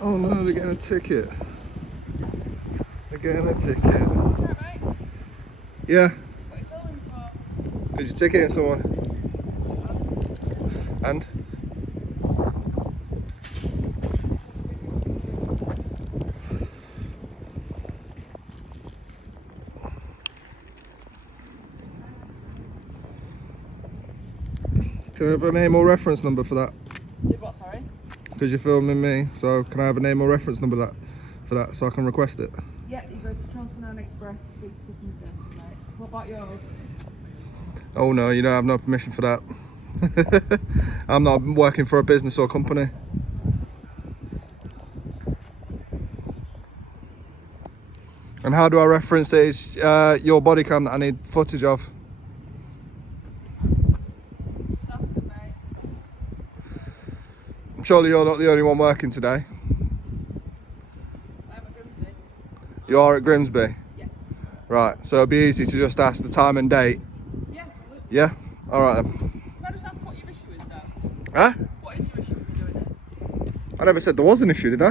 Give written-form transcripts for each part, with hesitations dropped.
Oh no, they're getting a ticket. They're getting a ticket. Alright, mate. Yeah, What are you filming for? because you're ticketing someone. And? Can I have a name or reference number for that? Did what, sorry? Because you're filming me, so can I have a name or reference number for that so I can request it? Yeah, you go to Transport Express, speak to customer services, mate. What about yours? Oh no, you don't have no permission for that. I'm not working for a business or company. And how do I reference it? It's your body cam that I need footage of. Just ask them, mate. Surely you're not the only one working today. I am at Grimsby. You are at Grimsby? Yeah. Right, so it'll be easy to just ask the time and date. Yeah, absolutely. Yeah? Alright then. Can I just ask what your issue is, though? Huh? What is your issue with doing this? I never said there was an issue, did I?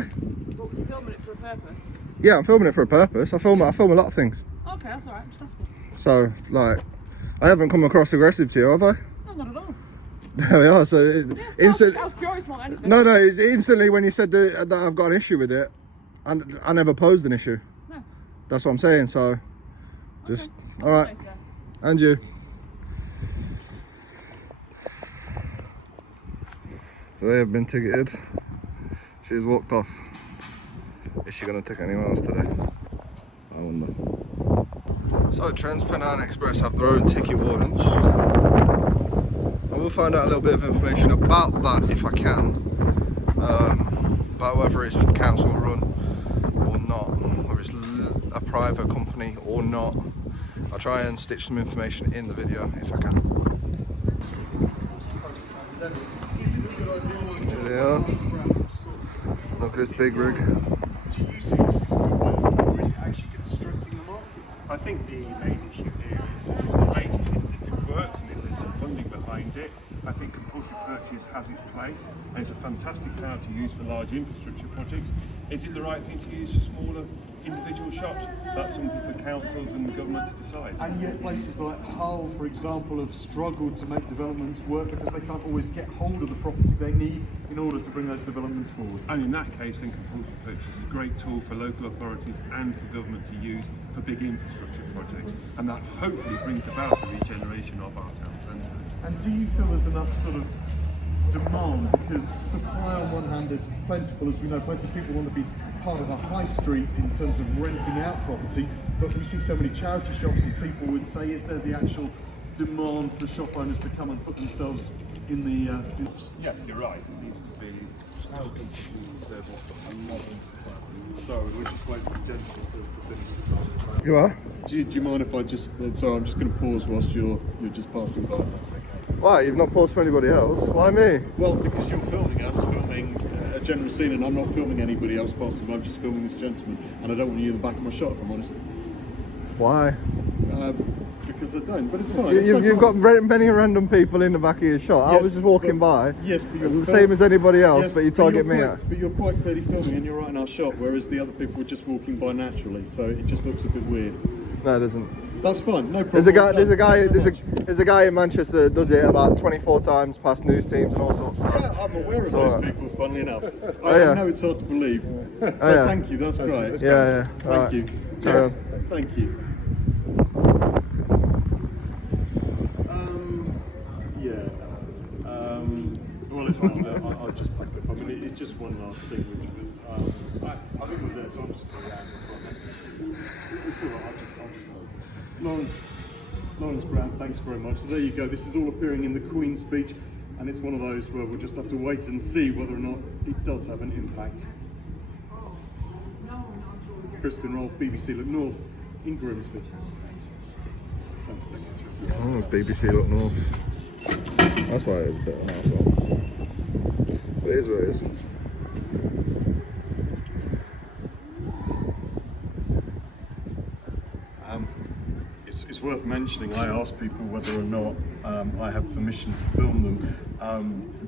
Well, you're filming it for a purpose. Yeah, I'm filming it for a purpose. I film a lot of things. Okay, that's alright, just asking. So, like, I haven't come across aggressive to you, have I? No, not at all. There we are. So, Yeah, instant. I was curious more than anything. No, it's instantly when you said that I've got an issue with it, and I never posed an issue. No. That's what I'm saying. So, just Okay. all right. Nice, sir. And you. So they have been ticketed. She's walked off. Is she going to ticket anyone else today? I wonder. So Transpennine Express have their own ticket wardens. I will find out a little bit of information about that if I can. About whether it's council run or not, whether it's a private company or not. I'll try and stitch some information in the video if I can. Here they are. Look at this big rig. Do you see this as a good way forward, or is it actually constricting the market? I think the main issue here is debating if it works and if there's some funding behind it. I think compulsory purchase has its place and it's a fantastic power to use for large infrastructure projects. Is it the right thing to use for smaller individual shops? That's something for councils and the government to decide. And yet places like Hull, for example, have struggled to make developments work because they can't always get hold of the property they need in order to bring those developments forward. And in that case, then compulsory purchase is a great tool for local authorities and for government to use for big infrastructure projects. And that hopefully brings about the regeneration of our town centres. And do you feel there's enough sort of demand? Because supply on one hand is plentiful, as we know, plenty of people want to be part of a high street in terms of renting out property, but we see so many charity shops, as people would say. Is there the actual demand for shop owners to come and put themselves in the... Yeah, you're right. It needs to be how can you serve a modern. Sorry, we're just waiting for the gentleman to finish his. You are? Do you mind if I just... sorry, I'm just going to pause whilst you're just passing by, if that's okay. Why? You've not paused for anybody else? Why me? Well, because you're filming us, filming a general scene, and I'm not filming anybody else passing by, I'm just filming this gentleman, and I don't want you in the back of my shot, if I'm honest. Why? Because I don't, but it's fine. You've got many random people in the back of your shot. Yes, I was just walking by. Yes, but you're the same as anybody else, yes, but you target me out. But you're quite clearly filming, and you're right in our shot, whereas the other people were just walking by naturally, so it just looks a bit weird. No, it doesn't. That's fine, no problem. There's a guy in Manchester that does it about 24 times past news teams and all sorts. So. Yeah, I'm aware of those people, funnily enough. Oh, I yeah. know it's hard to believe. So yeah. thank you, that's great. Yeah. Thank you. Cheers. Thank you. Well, it's fine. I'll just pack up. I mean, it's just one last thing, which was I think we're there, so I'm just going to add it's all right. I'll just Lawrence Brown, thanks very much. So there you go. This is all appearing in the Queen's speech, and it's one of those where we'll just have to wait and see whether or not it does have an impact. Crispin Rolfe, BBC Look North in Grimsby. Oh, it's BBC Look North. That's why it was a bit of an arsehole. But it is what it is. It's worth mentioning, I asked people whether or not I have permission to film them.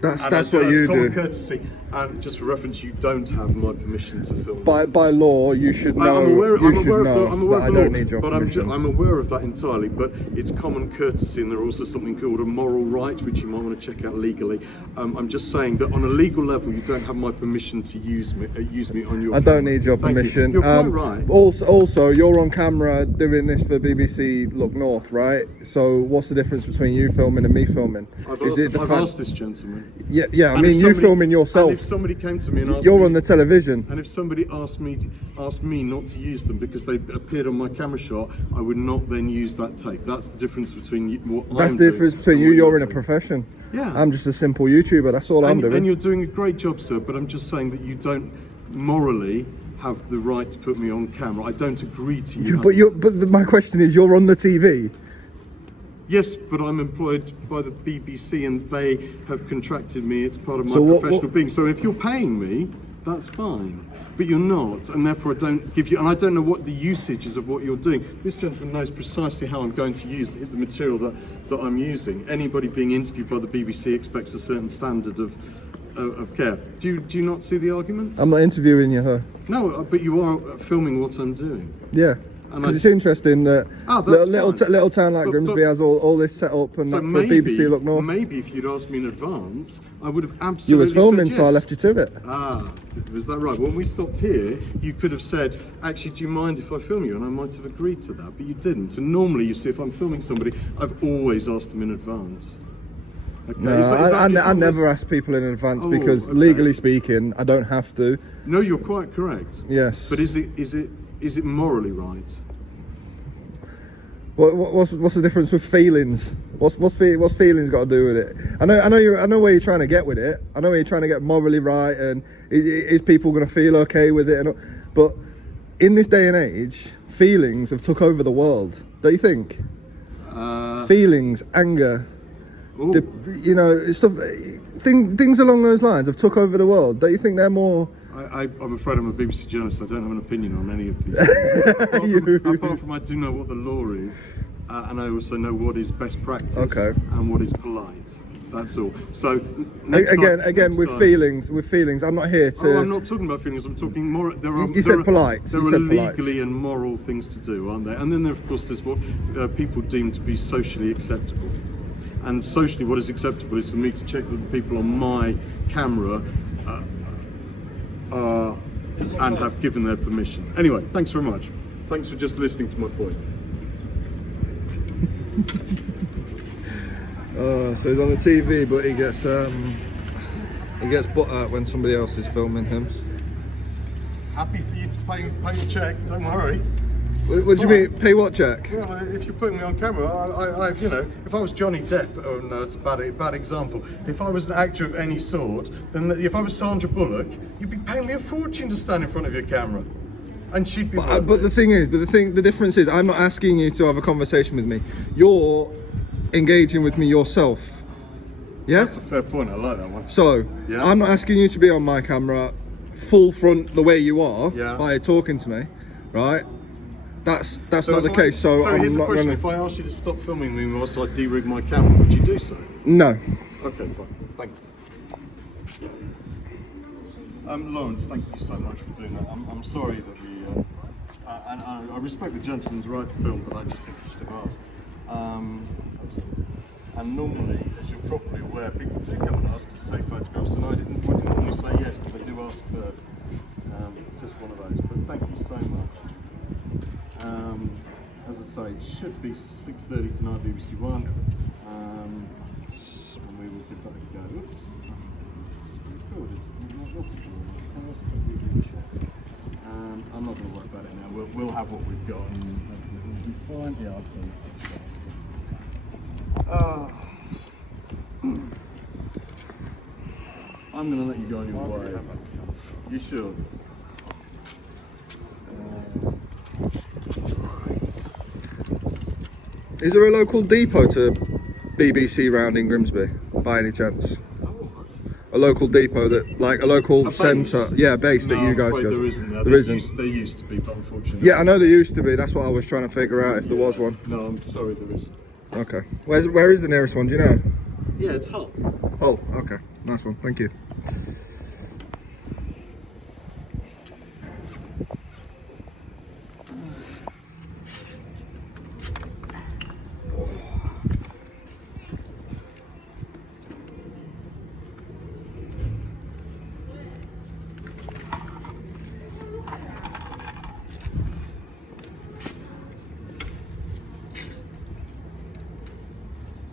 That's and as what you common do. courtesy, and just for reference, you don't have my permission to film. By law, you should know. I'm aware of but I the don't law, need your but permission. I'm aware of that entirely. But it's common courtesy, and there's also something called a moral right, which you might want to check out legally. I'm just saying that on a legal level, you don't have my permission to use me on your. I don't need your permission. You're quite right. Also, you're on camera doing this for BBC Look North, right? So what's the difference between you filming and me filming? I've asked this gentleman. Yeah. I mean, you filming yourself. And if somebody came to me and asked You're me, on the television. and if somebody asked me not to use them because they appeared on my camera shot, I would not then use that take. That's the difference between what That's I'm the difference doing between and you. what You're in a doing. profession. Yeah. I'm just a simple YouTuber. That's all I'm doing. And you're doing a great job, sir. But I'm just saying that you don't morally have the right to put me on camera. I don't agree to you. My question is, you're on the TV. Yes, but I'm employed by the BBC and they have contracted me. It's part of my So professional being. So if you're paying me, that's fine. But you're not, and therefore I don't give you, and I don't know what the usage is of what you're doing. This gentleman knows precisely how I'm going to use the material that I'm using. Anybody being interviewed by the BBC expects a certain standard of care. Do you not see the argument? I'm not interviewing you, huh? No, but you are filming what I'm doing. Yeah. Because it's interesting that little town like Grimsby has all this set up, and So that's for BBC Look North. Maybe if you'd asked me in advance, I would have absolutely. You was filming, said so I yes. left you to it. Was that right? When we stopped here, you could have said, actually, do you mind if I film you? And I might have agreed to that, but you didn't. And normally, you see, if I'm filming somebody, I've always asked them in advance. Okay. No, I never ask people in advance because legally speaking, I don't have to. No, you're quite correct. Yes. But is it morally right? What's the difference with feelings? What's feelings got to do with it? I know where you're trying to get with it. I know where you're trying to get morally right, and is people going to feel okay with it? But in this day and age, feelings have took over the world. Don't you think? Feelings, anger, stuff, things along those lines have took over the world. Don't you think they're more? I'm afraid I'm a BBC journalist. I don't have an opinion on any of these things. apart from I do know what the law is, and I also know what is best practice and what is polite. That's all. So feelings. I'm not here to. Oh, I'm not talking about feelings. I'm talking more. You said polite. There are legally and moral things to do, aren't there? And then of course there's what people deem to be socially acceptable. And socially, what is acceptable is for me to check that the people on my camera are and have given their permission. Anyway, thanks very much. Thanks for just listening to my point. So he's on the TV, but he gets butt out when somebody else is filming him. Happy for you to pay your check. Don't worry. What do you mean, pay what check? Well, if you're putting me on camera, I if I was Johnny Depp, oh no, it's a bad example. If I was an actor of any sort, then if I was Sandra Bullock, you'd be paying me a fortune to stand in front of your camera, and she'd be. But the difference is, I'm not asking you to have a conversation with me. You're engaging with me yourself. Yeah. That's a fair point. I like that one. So I'm not asking you to be on my camera, full front the way you are by talking to me, right? That's not the case. So here's I'm the not question: gonna... if I asked you to stop filming me whilst I de-rig my camera, would you do so? No. Okay, fine. Thank you. Lawrence, thank you so much for doing that. I'm sorry that we, and I respect the gentleman's right to film, but I just think you should have asked. That's all. And normally, as you're probably aware, people do come and ask us to take photographs, and I didn't normally say yes, but I do ask first. Just one of those. But thank you so much. As I say, it should be 6:30 tonight, BBC One. And we will give that a go. Oops. It's recorded. I'm not going to worry about it now. We'll have what we've got and we'll be fine. Yeah, I'll tell you. I'm going to let you go on your way. You sure? Is there a local depot to BBC round in Grimsby, by any chance? A local depot a local centre, base that you guys go to? There isn't. There isn't. There used to be, but unfortunately. Yeah, I know there used to be. That's what I was trying to figure out if there was one. No, I'm sorry, there isn't. Okay. Where is the nearest one? Do you know? Yeah, it's Hull. Oh, okay. Nice one. Thank you.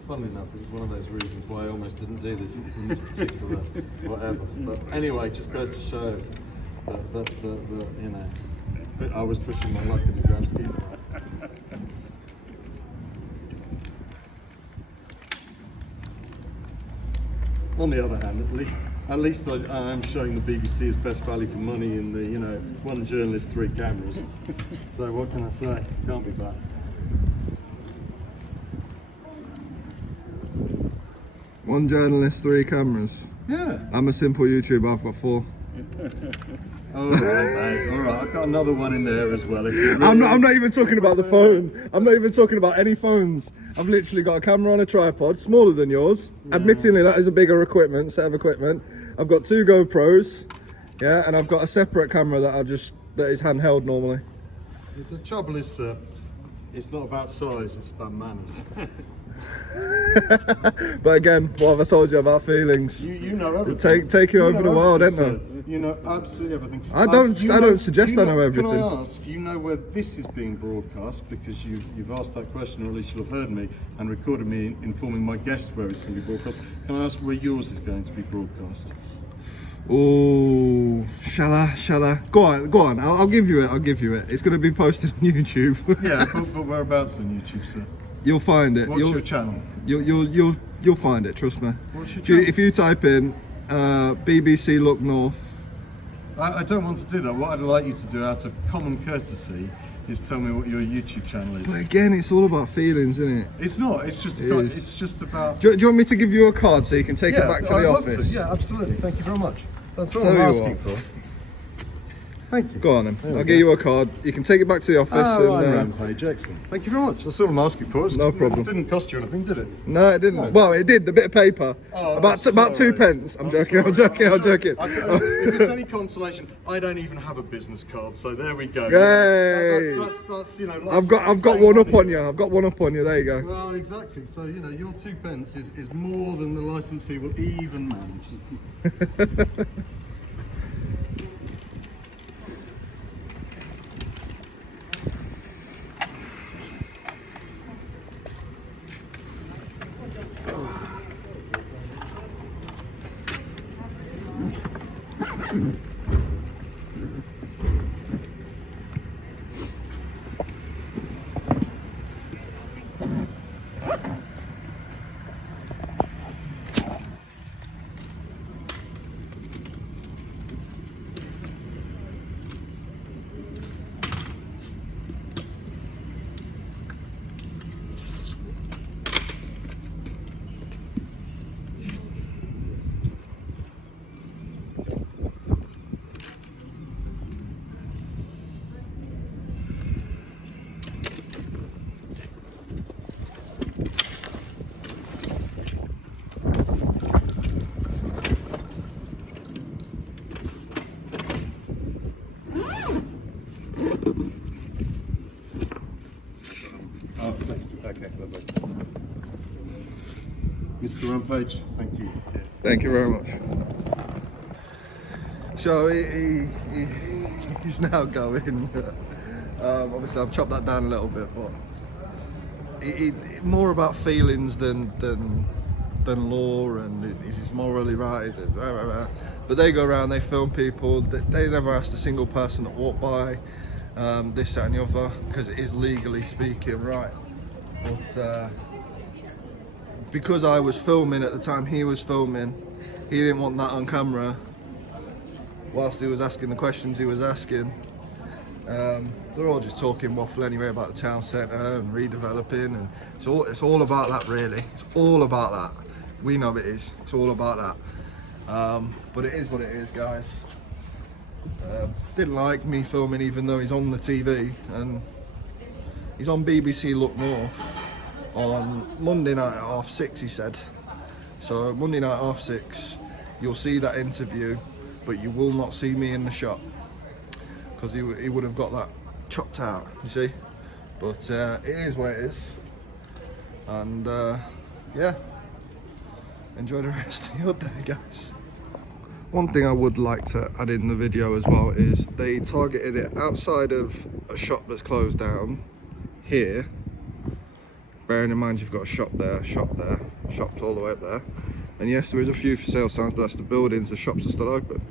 Funnily enough, it was one of those reasons why I almost didn't do this in this particular whatever. But anyway, it just goes to show that you know, I was pushing my luck in the grand scheme of it. On the other hand, at least I am showing the BBC as best value for money in the, you know, one journalist, 3 cameras. So what can I say? Can't be bad. One journalist, 3 cameras. Yeah. I'm a simple YouTuber. I've got 4. All right, mate. All right. I've got another one in there as well. If you really... I'm not even talking about the phone. I'm not even talking about any phones. I've literally got a camera on a tripod, smaller than yours. Yeah. Admittingly, that is a bigger set of equipment. I've got 2 GoPros, yeah, and I've got a separate camera that is handheld normally. The trouble is, it's not about size; it's about manners. But again, what have I told you about feelings? You know everything. Taking over the world, ain't there? there? You know absolutely everything. I don't suggest I know everything. Can I ask? You know where this is being broadcast because you've asked that question, or at least you'll have heard me and recorded me informing my guest where it's going to be broadcast. Can I ask where yours is going to be broadcast? Oh, shall I? Go on. I'll give you it. It's going to be posted on YouTube. Yeah, but whereabouts on YouTube, sir? You'll find it. What's your channel? You'll find it. Trust me. What's your channel? If you type in BBC Look North. I don't want to do that. What I'd like you to do, out of common courtesy, is tell me what your YouTube channel is. But again, it's all about feelings, isn't it? It's not. It's just. It's just about. Do you want me to give you a card so you can take it back to the office? To. Yeah, absolutely. Thank you very much. That's all Tell I'm you asking what. for. Thank you. Go on then. I'll give you a card. You can take it back to the office. Rampage, excellent. Thank you very much. That's all I'm asking for. No problem. It didn't cost you anything, did it? No, it didn't. No. Well, it did. The bit of paper. Oh, about 2 pence. I'm joking. Sorry. I'm joking. If it's any consolation, I don't even have a business card, so there we go. Yay. That's you know. I've got one up on you. I've got one up on you. There you go. Well, exactly. So you know, your 2 pence is more than the license fee will even manage. Okay, lovely. Mr. Rampage, thank you. Thank you very much. So he's now going. Obviously, I've chopped that down a little bit, but more about feelings than law, and is this morally right? Is it blah, blah, blah. But they go around, they film people. They never asked a single person that walked by this, that, and the other, because it is legally speaking right. But because I was filming at the time he was filming, he didn't want that on camera whilst he was asking the questions he was asking. They're all just talking waffle anyway about the town centre and redeveloping, and it's all about that really. It's all about that. We know it is. It's all about that. But it is what it is, guys. Didn't like me filming even though he's on the TV, and he's on BBC Look North. on Monday night at 6:30, he said. So Monday night at 6:30, you'll see that interview, but you will not see me in the shop because he would have got that chopped out, you see. But it is what it is, and yeah, enjoy the rest of your day, guys. One thing I would like to add in the video as well is they targeted it outside of a shop that's closed down here. Bearing in mind you've got a shop there, shops all the way up there. And yes, there is a few for sale signs, but that's the buildings, the shops are still open.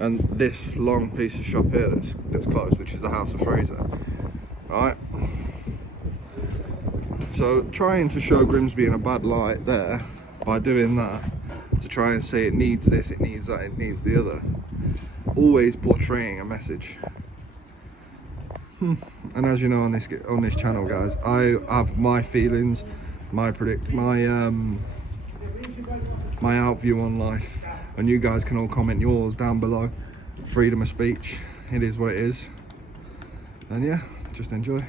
And this long piece of shop here that's closed, which is the House of Fraser. Right? So trying to show Grimsby in a bad light there, by doing that, to try and say it needs this, it needs that, it needs the other. Always portraying a message. And as you know on this channel, guys, I have my feelings, my outview on life, and you guys can all comment yours down below. Freedom of speech, it is what it is. And yeah, just enjoy.